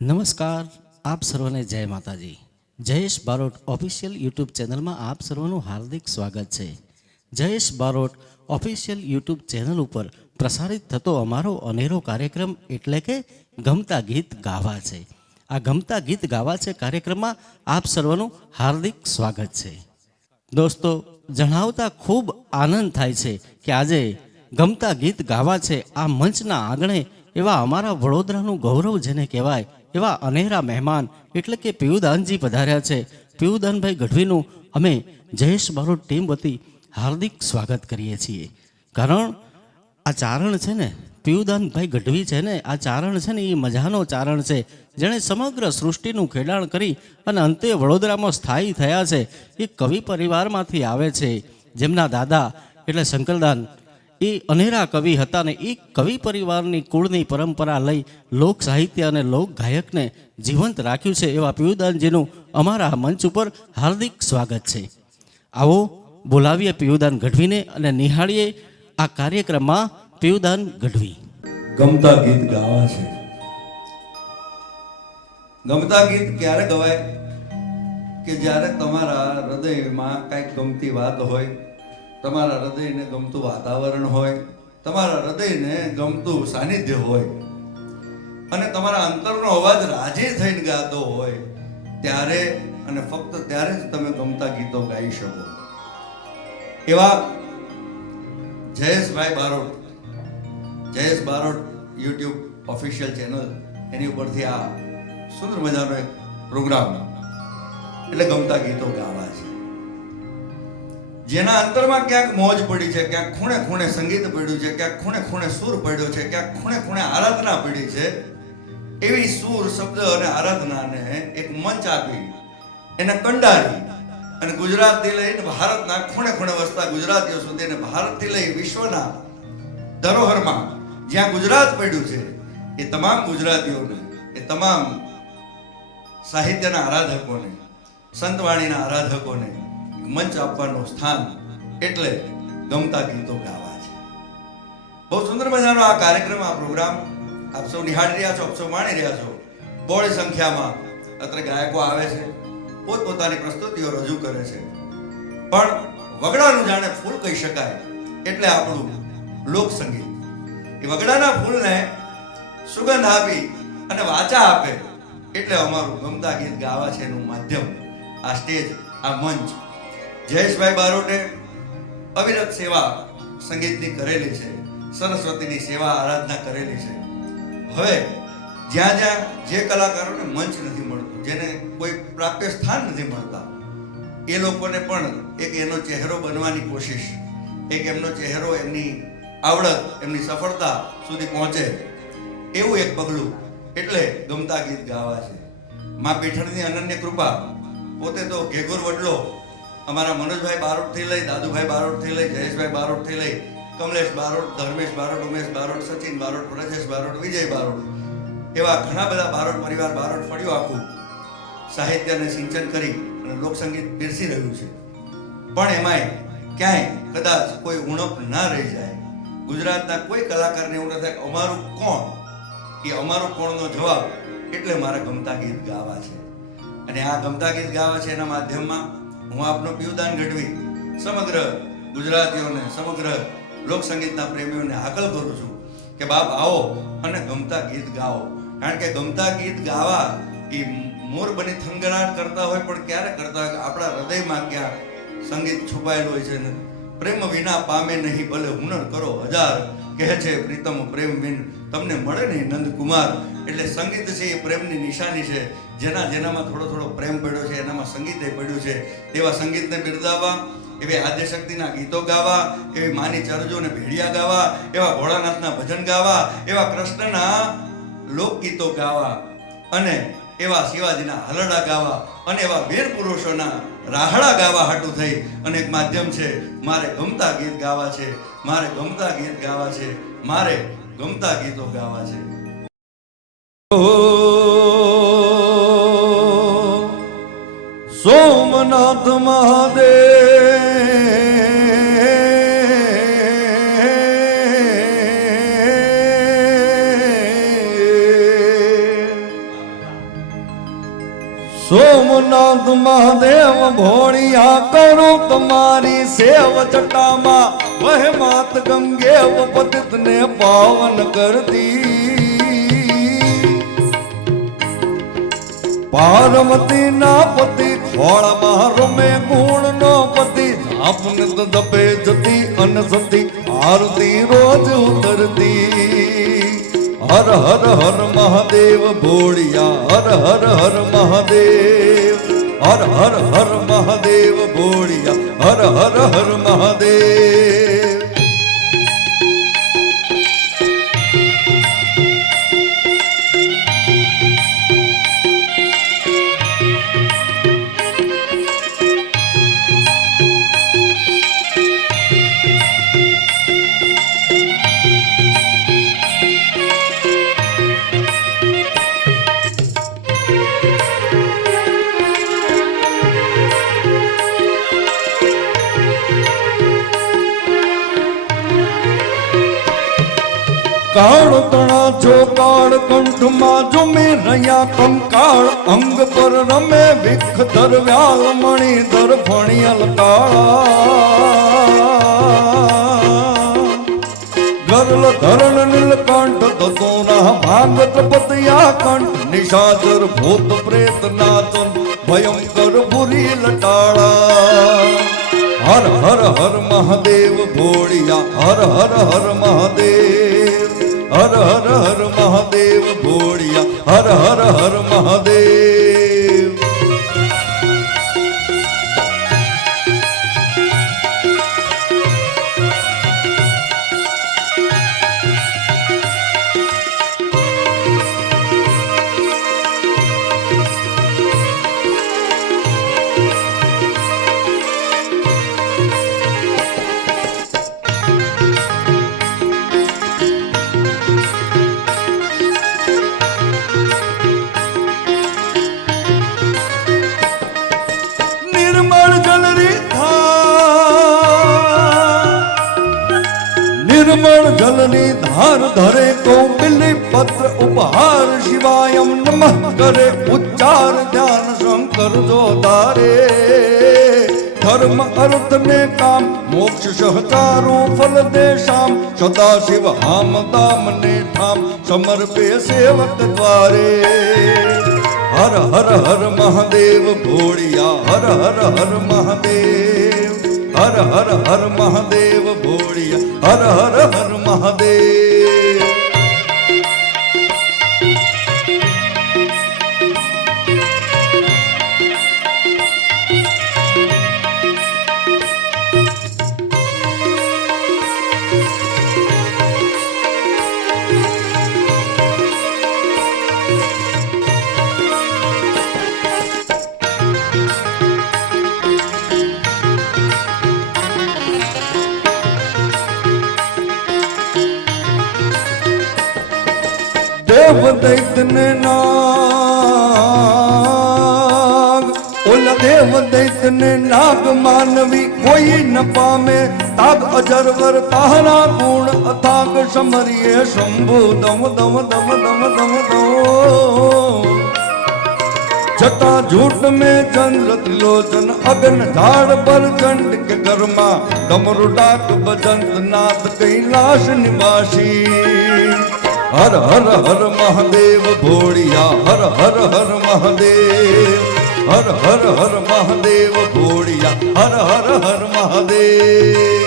નમસ્કાર, આપ સર્વને જય માતાજી. જયેશ બારોટ ઓફિશિયલ યુટ્યુબ ચેનલમાં આપ સર્વનું હાર્દિક સ્વાગત છે. Jayesh Barot official YouTube channel ઉપર પ્રસારિત થતો અમારો અનેરો કાર્યક્રમ એટલે કે ગમતા ગીત ગાવા છે. આ ગમતા ગીત ગાવા છે કાર્યક્રમમાં આપ સર્વનું હાર્દિક સ્વાગત છે. દોસ્તો, જણાવતા ખૂબ આનંદ થાય છે કે આજે ગમતા ગીત ગાવા છે આ મંચના આંગણે એવા અમારા વડોદરાનું ગૌરવ જેને કહેવાય એવા અનેરા મહેમાન એટલે કે પિયુદાનજી પધાર્યા છે. પિયુદાનભાઈ ગઢવીનું અમે જયેશ બારોટ ટીમ વતી હાર્દિક સ્વાગત કરીએ છીએ. કારણ આ ચારણ છે ને, પિયુદાનભાઈ ગઢવી છે ને, આ ચારણ છે ને એ મજાનો ચારણ છે જેણે સમગ્ર સૃષ્ટિનું ખેડાણ કરી અને અંતે વડોદરામાં સ્થાયી થયા છે. એ કવિ પરિવારમાંથી આવે છે. જેમના દાદા એટલે શંકરદાન એ અનેરા કવિ હતા ને એ કવિ પરિવારની કુળની પરંપરા લઈ લોક સાહિત્ય અને લોક ગાયકને જીવંત રાખ્યું છે. એવા પિયુદાનજીનું અમારા મંચ ઉપર હાર્દિક સ્વાગત છે. આવો બોલાવીએ પિયુદાન ગઢવીને અને નિહાળીએ આ કાર્યક્રમમાં પિયુદાન ગઢવી. ગમતા ગીત ગાવા છે. ગમતા ગીત ક્યારે ગવાય કે જ્યારે તમારા હૃદયમાં કંઈક ગમતી વાત હોય, તમારા હૃદયને ગમતું વાતાવરણ હોય, તમારા હૃદયને ગમતું સાનિધ્ય હોય અને તમારા અંતરનો અવાજ રાજી થઈને ગાતો હોય ત્યારે અને ફક્ત ત્યારે જ તમે ગમતા ગીતો ગાઈ શકો. એવા Jayeshbhai Barot, Jayesh Barot YouTube official channel, એની ઉપરથી આ સુંદર મજાનો એક પ્રોગ્રામ એટલે ગમતા ગીતો ગાવા છે. જેના અંતરમાં ક્યાંક મોજ પડી છે, ક્યાંક ખૂણે ખૂણે સંગીત પડ્યું છે, ક્યાંક ખૂણે ખૂણે સુર પડ્યો છે, ક્યાંક ખૂણે ખૂણે આરાધના પડી છે. એવી સુર, શબ્દ અને આરાધનાને એક મંચ આપી એને કંડારી અને ગુજરાતથી લઈને ભારતના ખૂણે ખૂણે વસતા ગુજરાતીઓ સુધી અને ભારતથી લઈ વિશ્વના ધરોહરમાં જ્યાં ગુજરાત પડ્યું છે એ તમામ ગુજરાતીઓને, એ તમામ સાહિત્યના આરાધકોને, સંતવાણીના આરાધકોને મંચ આપવાનું સ્થાન એટલે ગમતા ગીતો ગાવા છે. બહુ સુંદર મજાનો આ કાર્યક્રમ, આ પ્રોગ્રામ આપ સૌ નિહાળી રહ્યા છો, આપ સૌ માણી રહ્યા છો. બહોળી સંખ્યામાં અત્રે ગાયકો આવે છે, પોતપોતાની પ્રસ્તુતિઓ રજૂ કરે છે. પણ વગડાનું જાણે ફૂલ કહી શકાય એટલે આપણું લોક સંગીત. એ વગડાના ફૂલને સુગંધ આપી અને વાચા આપે એટલે અમારું ગમતા ગીત ગાવા છે એનું માધ્યમ આ સ્ટેજ, આ મંચ. જયેશભાઈ બારોટે અવિરત સેવા સંગીતની કરેલી છે, સરસ્વતીની સેવા આરાધના કરેલી છે. હવે જ્યાં જ્યાં જે કલાકારોને મંચ નથી મળતું, જેને કોઈ પ્રાપ્ય સ્થાન નથી મળતા, એ લોકોને પણ એક એનો ચહેરો બનવાની કોશિશ, એક એમનો ચહેરો, એમની આવડત, એમની સફળતા સુધી પહોંચે એવું એક પગલું એટલે ગમતા ગીત ગાવા છે. મા પીઠળની અનન્ય કૃપા. પોતે તો ઘેઘુર વડલો અમારા મનોજભાઈ બારોટથી લઈ, દાદુભાઈ બારોટથી લઈ, જયેશભાઈ બારોટથી લઈ, કમલેશ બારોટ, ધર્મેશ બારોટ, ઉમેશ બારોટ, સચિન બારોટ, પ્રજેશ બારોટ, વિજય બારોટ, એવા ઘણા બધા બારોટ પરિવાર, બારોટ ફળ્યું આખું સાહિત્યને સિંચન કરી અને લોકસંગીત પીરસી રહ્યું છે. પણ એમાંય ક્યાંય કદાચ કોઈ ઉણપ ના રહી જાય, ગુજરાતના કોઈ કલાકારને એવું ન થાય અમારું કોણ, એ અમારું કોણનો જવાબ એટલે મારા ગમતા ગીત ગાવા છે. અને આ ગમતા ગીત ગાવા છે એના માધ્યમમાં હું આપનો પિયુદાન ગઢવી સમગ્ર ગુજરાતીઓને, સમગ્ર લોકસંગીતના પ્રેમીઓને હાકલ કરું છું કે બાપ આવો અને ગમતા ગીત ગાઓ. કારણ કે ગમતા ગીત ગાવા એ મોર બની થનગનાટ કરતા હોય, પણ ક્યારે કરતા હોય કે આપણા હૃદયમાં ક્યાં સંગીત છુપાયેલું હોય છે ને. પ્રેમ વિના પામે નહીં ભલે હુનર કરો હજાર, કહે છે પ્રીતમ પ્રેમ બિન તમને મળે નહીં નંદકુમાર. એટલે સંગીત છે એ પ્રેમની નિશાની છે. જેનામાં થોડો થોડો પ્રેમ પડ્યો છે એનામાં સંગીતે પડ્યું છે. તેવા સંગીતને બિરદાવવા, એવી આદ્યશક્તિના ગીતો ગાવા, એવી માની ચરજોને ભેડિયા ગાવા, એવા ભોળાનાથના ભજન ગાવા, એવા કૃષ્ણના લોકગીતો ગાવા અને એવા શિવાજીના હલડા ગાવા અને એવા વીર પુરુષોના રાહડા ગાવા હાટું થઈ અને એક માધ્યમ છે. મારે ગમતા ગીત ગાવા છે, મારે ગમતા ગીત ગાવા છે, મારે ગમતા ગીતો ગાવા છે. સોમનાથ મહાદેવ સોમનાથ મહાદેવ ભોળિયા કરું તમારી સેવ જટામાં વહે માત ગંગે પતિત ને પાવન કરતી પાર્વતી ના પતિ ખોળમાં રમે ગુણ નો પતિ આપને દપે જતી અન સતી આરતી રોજ ઉતરતી હર હર હર મહાદેવ ભોળિયા હર હર હર મહાદેવ હર હર હર મહાદેવ ભોળિયા હર હર હર મહાદેવ કાળ તણા ચોકાળ કંઠમાં જુમી રહ્યા કંકાળ અંગ પર રમે વિખ ધરવ્યાલ મણી ધર ફણિયલ કાળા ગરલ ધરણ નીલકંઠ દતોરા ભાગત પતયા કંઠ નિશાચર ભૂત પ્રેત નાચન ભયંકર બુરી લટાળા હર હર હર મહાદેવ ભોળિયા હર હર હર મહાદેવ હર હર હર મહાદેવ ભોળિયા હર હર હર મહાદેવ નિર્મળ જલની ધાર ધરે કૌપિલી પત્ર ઉપહાર શિવાયમ નમઃ કરે ઉચ્ચાર ધ્યાન શંકર જો તારે ધર્મ અર્થ ને કામ મોક્ષ સહચારું ફલ દે શામ સદા શિવ હામ દામ ને ઠામ સમર્પે સેવક દ્વારે હર હર હર મહાદેવ ભોળિયા હર હર હર મહાદેવ હર હર હર મહાદેવ ભોળિયા હર હર હર મહાદેવ દેવ દૈત ને નાગ ઓલા દેવ દૈત ને નાગ માનવી કોઈ ન પામે તાગ અજરવર તારા ગુણ અથાગ સમરીએ શંભુ દમ દમ દમ દમ દમ દમ जटा झूठ में चंद्र त्रिलोचन अगन झाड़ पर चंड के कर्मा डमरू डाक बजंत नाथ कैलाश निवासी हर हर हर महादेव भोड़िया हर हर हर महादेव हर हर हर महादेव भोड़िया हर हर हर महादेव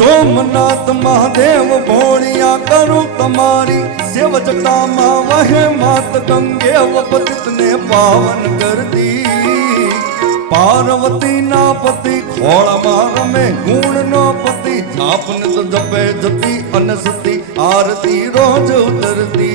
सोमनाथ महादेव भोड़िया करूं तुम्हारी शिव जटा वहे मात गंगे पतित ने पावन कर दी पार्वती ना पति खोड़ा मार में गुण नो पति जापन तो जपे जती अनसती आरती रोज उतरती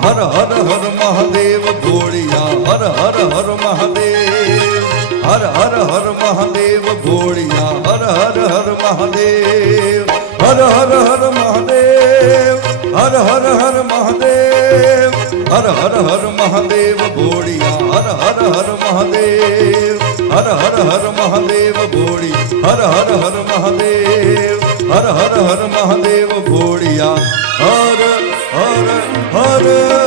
हर हर हर महादेव भोड़िया हर હર હર મહાદેવ હર હર હર મહાદેવ ભોળિયા હર હર હર મહાદેવ હર હર હર મહાદેવ હર હર હર મહાદેવ હર હર હર મહાદેવ ભોળિયા હર હર હર મહાદેવ હર હર હર મહાદેવ ભોળી હર હર હર મહાદેવ હર હર હર મહાદેવ ભોળિયા હર હર હર